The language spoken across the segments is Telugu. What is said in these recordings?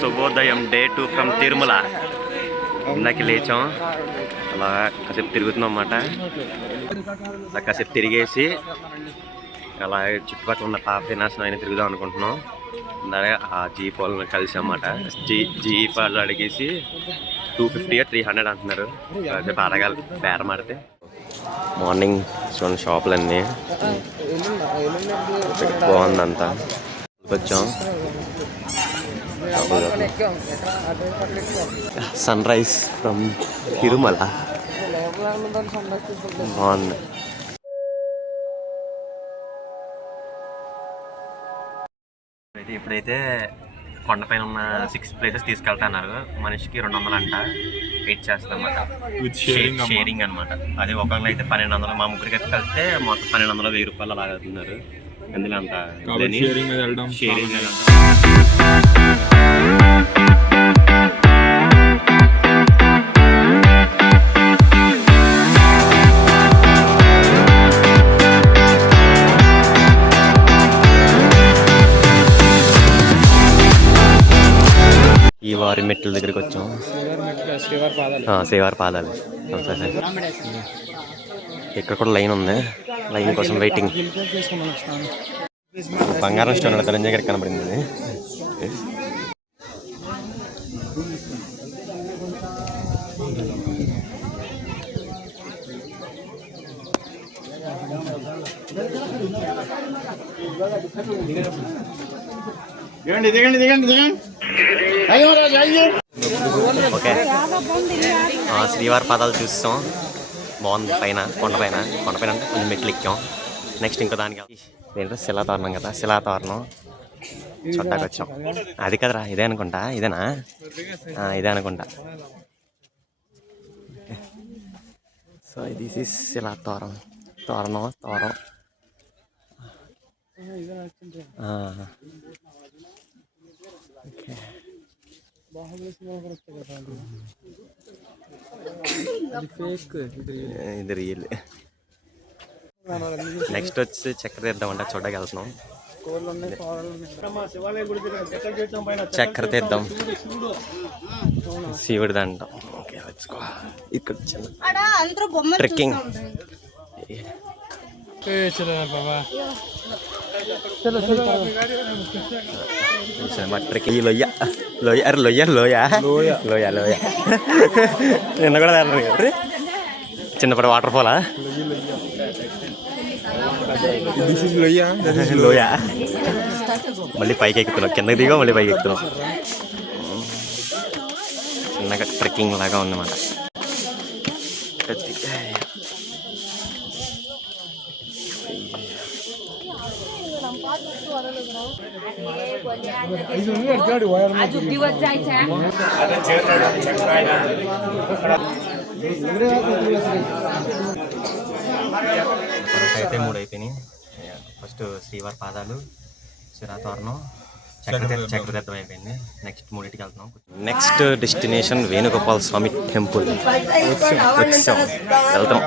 శుభోదయం డే 2 ఫ్రమ్ తిరుమల. ఇందాక లేచాం, అలా కాసేపు తిరుగుతున్నాం అన్నమాట. కాసేపు తిరిగేసి అలా చుట్టుపక్కల ఉన్న పాప వినాశనం అయినా తిరుగుదాం అనుకుంటున్నాం. ఇందాక ఆ జీప్ వాళ్ళని కలిసి అన్నమాట. జీప్ వాళ్ళు అడిగేసి 250 300 అంటున్నారు. కాసేపు అడగాలి బేరం ఆడితే. మార్నింగ్ చూడండి షాపులన్నీ బాగుందంతా. వచ్చాం సన్ రైజ్ ఫ్రమ్ తిరుమల బాగుంది. ఇప్పుడైతే కొండపైన ఉన్న 6 ప్లేసెస్ తీసుకెళ్తున్నారు. మనిషికి 200 అంట. వెయిట్ చేస్తాం అన్నమాట. షేరింగ్ అనమాట. అదే ఒకళ్ళు అయితే 1200, మా ముగ్గురికి అయితే కలిస్తే మొత్తం 1200 1000 రూపాయలు అలాగ అవుతున్నారు. అందులో అంత షేరింగ్ ఈ వారి మెట్ల దగ్గరికి వచ్చాం. శ్రీవారి పాదాలు. ఇక్కడ కూడా లైన్ ఉంది. లైన్ కోసం వెయిటింగ్. బంగారం స్టోన్ ధనంజయ్ గారికి కనబడింది. ఓకే, శ్రీవారి పాదాలు చూస్తాం. బాగుంది. పైన కొండపైన అంటే కొంచెం మెట్లు ఎక్కాం. నెక్స్ట్ ఇంకో దానికి ఏంటో శిలాతోరణం కదా, శిలాతోరణం చూడ్డానికి వచ్చాం. అది కదరా, ఇదే అనుకుంటా. ఇదేనా? ఇదే అనుకుంటా. So this is Silathoranam. తోరణం ఇది రియల్. నెక్స్ట్ వచ్చి చక్కెర తీద్దామంట. చూడడానికి వెళ్తున్నాం. చక్కెర తీద్దాం, శివుడిది అంటాం. ఓకే, ఇక్కడ ట్రెక్కింగ్. లోయ నిన్న కూడా చిన్నప్పటి వాటర్ ఫాలా లోయ. మళ్ళీ పైకి ఎక్కుతున్నాం. కిందకి దిగా మళ్ళీ పైకి ఎక్కుతున్నాం. చిన్నగా ట్రెక్కింగ్ లాగా ఉందన్నమాట. అయితే 3 అయిపోయినాయి. ఫస్ట్ శ్రీవారి పాదాలు, శిలాతోరణం, చక్ర తీర్థం అయిపోయింది. నెక్స్ట్ 3టికి వెళ్తున్నాం. నెక్స్ట్ డెస్టినేషన్ వేణుగోపాల స్వామి టెంపుల్. వచ్చాం, వెళ్తాం.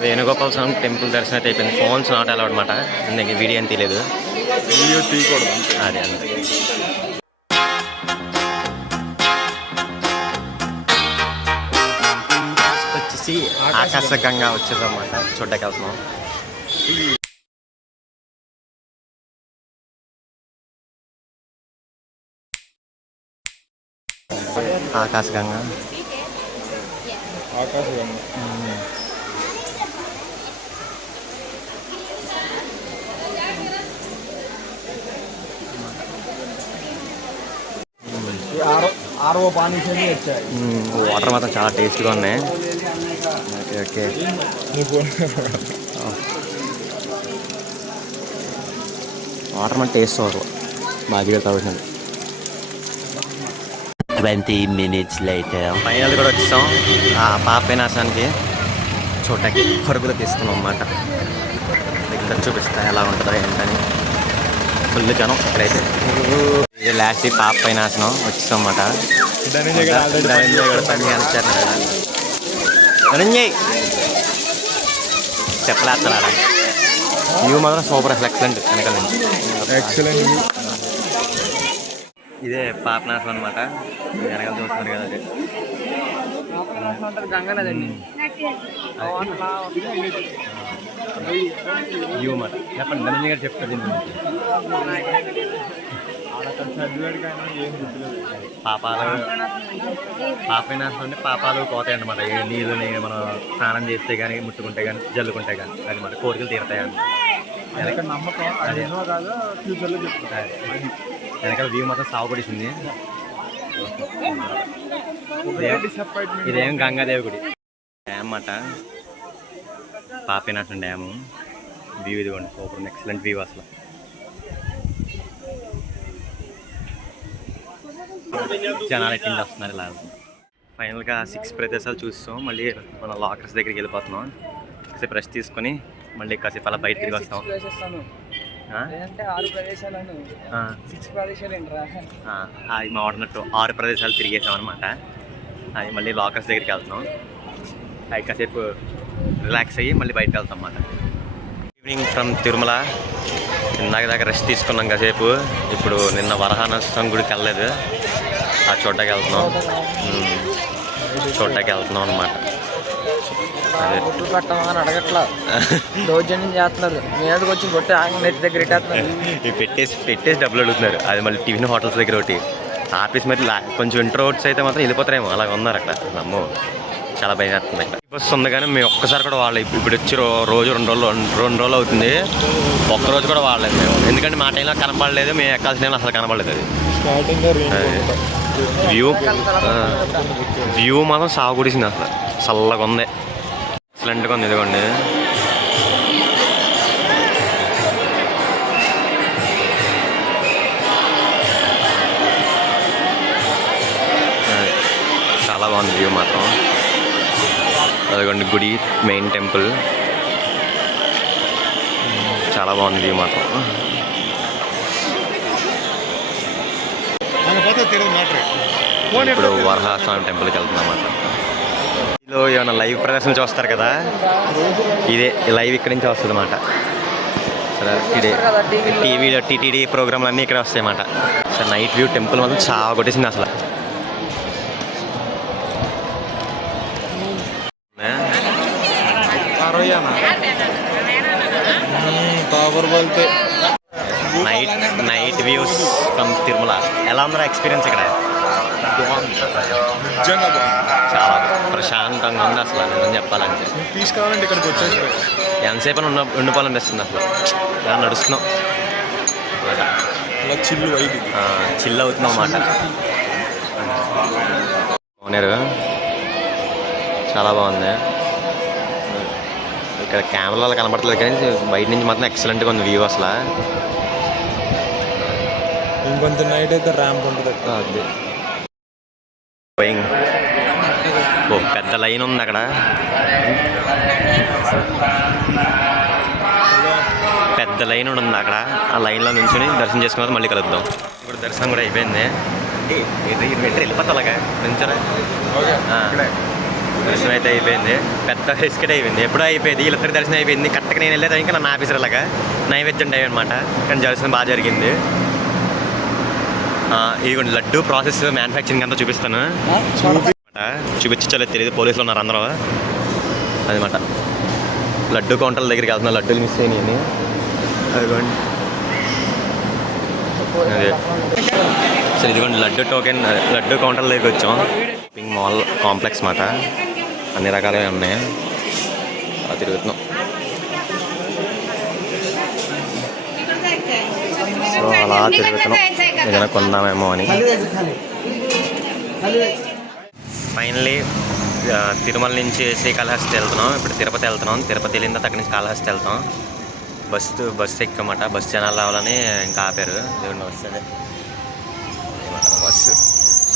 వేణుగోపాల స్వామి టెంపుల్ దర్శనం అయితే అయిపోయింది. ఫోన్స్ నాట్ అలౌడ్ అనమాట. అందుకే వీడియో అని తీయలేదు. వీడియో తీయకూడదు, అదే అంతే. వచ్చేసి ఆకాశగంగా వచ్చేదన్నమాట. చూడ్డానికి వెళ్తున్నాం. ఆకాశగంగా వాటర్ మాత్రం చాలా టేస్ట్గా ఉన్నాయి. Okay okay. వాటర్ మన టేస్ట్ అవ్వరు బాగా తాగుతుంది. 20 minutes later. ఫైనల్ కూడా వచ్చాం ఆ పాప వినాశానికి చూడటానికి పరుగులు తీస్తున్నాం అన్నమాట. దగ్గర చూపిస్తా ఎలా ఉంటుందో ఏంటని. ఫుల్ జనం ఇక్కడైతే. ఇది లాస్ట్ పాప వినాశనం వచ్చాం అన్నమాట. ధనంజయ్ చెప్పలేస్తారా వ్యూ మాత్రం సూపర్ అసలు ఎక్సలెంట్ వెనకాల నుంచి ఎక్సలెంట్. ఇదే పాపనాశం అనమాట. వెనకాల చూస్తున్నారు కదా అది వ్యూ మాట. చెప్పండి ధనంజయ్ గారు చెప్తారు. పాపనాశం అంటే పాపాలు పోతాయి అన్నమాట. నీళ్ళని మనం స్నానం చేస్తే కానీ ముట్టుకుంటే కానీ జల్లుకుంటే కానీ అది మన కోరికలు తీరుతాయి అన్నమాట. వెనకాల వ్యూ మాత్రం సాగుపడిసింది. ఇదేం గంగాదేవి గుడి డ్యామ్ అన్నమాట. పాపనాశం డ్యాము వ్యూ ఇదిగోండి సూపర్ ఎక్సలెంట్ వ్యూ అసలు. జనాలు ఎట్టింది వస్తున్నారు ఇలా. ఫైనల్గా 6 ప్రదేశాలు చూస్తాం. మళ్ళీ మన లాకర్స్ దగ్గరికి వెళ్ళిపోతున్నాం. కాసేపు రెస్ట్ తీసుకొని మళ్ళీ కాసేపు అలా బయట తిరిగి వస్తాం. అది మా ఆడినట్టు 6 ప్రదేశాలు తిరిగేసాం అనమాట. అది మళ్ళీ లాకర్స్ దగ్గరికి వెళ్తున్నాం. అది కాసేపు రిలాక్స్ అయ్యి మళ్ళీ బయటకు వెళ్తాం అన్నమాట. Evening from Tirumala. ఇందాక దాకా రెస్ట్ తీసుకున్నాం కాసేపు. ఇప్పుడు నిన్న వరహానస్తం గుడికి వెళ్ళలేదు, ఆ చోటకి వెళ్తున్నాం. చోటకి వెళ్తున్నాం అనమాట. అడగట్లా దౌర్జన్యం చేస్తున్నారు. మీదకి వచ్చి కొట్టి నెట్ దగ్గర పెట్టేసి డబ్బులు అడుగుతున్నారు. అది మళ్ళీ టిఫిన్ హోటల్స్ దగ్గర ఒకటి ఆఫీస్ మరి కొంచెం ఇంట్రోవర్ట్స్ అయితే మాత్రం వెళ్ళిపోతారేమో అలా ఉన్నారు అక్కడ. అమ్మో చాలా భయం వేస్తుంది. బస్సు ఉంది కానీ మేము ఒక్కసారి కూడా వాళ్ళు ఇప్పుడు వచ్చి రోజు 2 రోజులు అవుతుంది. ఒక్కరోజు కూడా వాడలేదు మేము. ఎందుకంటే మా టైంలో కనపడలేదు, మేము ఎక్కాల్సిన టైంలో అసలు కనపడలేదు. అది వ్యూ మాత్రం సాగుడిసింది అసలు. చల్లగా ఉంది, ఎక్సలెంట్గా ఉంది. ఇదిగోండి చాలా బాగుంది వ్యూ మాత్రం. అదిగోండి గుడి మెయిన్ టెంపుల్ చాలా బాగుంది వ్యూ మాత్రం. ఇప్పుడు వరహాస్వామి టెంపుల్కి వెళ్తున్నాం అన్నమాట. ఇందులో ఏమైనా లైవ్ ప్రదర్శన చూస్తారు కదా, ఇదే లైవ్ ఇక్కడి నుంచి వస్తుంది అన్నమాట. ఇదే టీవీలో టీటీడీ ప్రోగ్రాంలు అన్నీ ఇక్కడ వస్తాయి అన్నమాట. అసలు నైట్ వ్యూ టెంపుల్ మాత్రం చాలా కొట్టేసింది అసలు. Night views from Tirumala. ఎలా ఉందో ఎక్స్పీరియన్స్ ఇక్కడ? చాలా ప్రశాంతంగా ఉంది అసలు. నేను చెప్పాలంటే తీసుకోవాలంటే ఇక్కడికి వచ్చేసి ఎంతసేపు ఉండిపోవాలనిపిస్తుంది అసలు. ఇలా నడుస్తున్నాం, చిల్ అవుతున్నాం అన్నమాట. ఓనర్ చాలా బాగుంది. ఇక్కడ కెమెరాలో కనబడలేదు కానీ బయట నుంచి మాత్రం ఎక్సలెంట్గా ఉంది వ్యూ అసలు. ఇంకొంత నైట్ అయితే ర్యాంప్ ఉంటుంది. అది పెద్ద లైన్ ఉంది అక్కడ. పెద్ద లైన్ ఉంది అక్కడ. ఆ లైన్లో నుంచుని దర్శనం చేసుకున్న మళ్ళీ కలుద్దాం. ఇప్పుడు దర్శనం కూడా అయిపోయింది. వెళ్ళిపోతా అలాగా నుంచరా. దర్శనం అయితే అయిపోయింది. పెద్ద రిస్కెట్ అయిపోయింది. ఎప్పుడో అయిపోయింది. వీళ్ళిద్దరి దర్శనం అయిపోయింది. కరెక్ట్గా నేను వెళ్ళేది ఇంకా నన్ను ఆఫీసర్ అలాగా నైవేద్యం టైం అనమాట. కానీ దర్శనం బాగా జరిగింది. ఇదిగోండి లడ్డు ప్రాసెస్ మ్యానుఫ్యాక్చరింగ్ అంతా చూపిస్తాను. చూపించలేదు తెలియదు, పోలీసులు ఉన్నారు అందరూ. అదనమాట లడ్డు కౌంటర్ల దగ్గరికి వెళ్తున్నా. లడ్డూలు మిస్ అయినాయి. అదిగోండి అదే సరే ఇదిగోండి లడ్డు కౌంటర్ల దగ్గరికి వచ్చాం. షాపింగ్ మాల్ కాంప్లెక్స్ మాట. అన్ని రకాలుగా ఉన్నాయి. అలా తిరుగుతున్నాం. సో అలా తిరుగుతున్నాం ఏదైనా కొందామేమో అని. ఫైనలీ తిరుమల నుంచి శ్రీకాళహస్తి వెళ్తున్నాం. ఇప్పుడు తిరుపతి వెళ్తున్నాం. తిరుపతి వెళ్ళిన తర్వాత అక్కడి నుంచి కాళహస్తి వెళ్తాం. బస్సు ఎక్కమాట. బస్సు జనాలు రావాలని ఇంకా ఆపారు. దేవుడిని వస్తుంది బస్సు.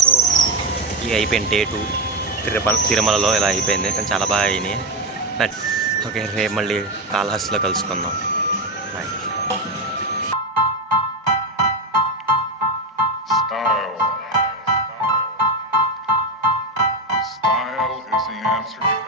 సో ఇక అయిపోయింది డే 2 తిరుమలలో ఇలా అయిపోయింది. కానీ చాలా బాగా అయినాయి. ఓకే, రేపు మళ్ళీ కాళహస్తిలో కలుసుకుందాం. Bye. Style is the answer to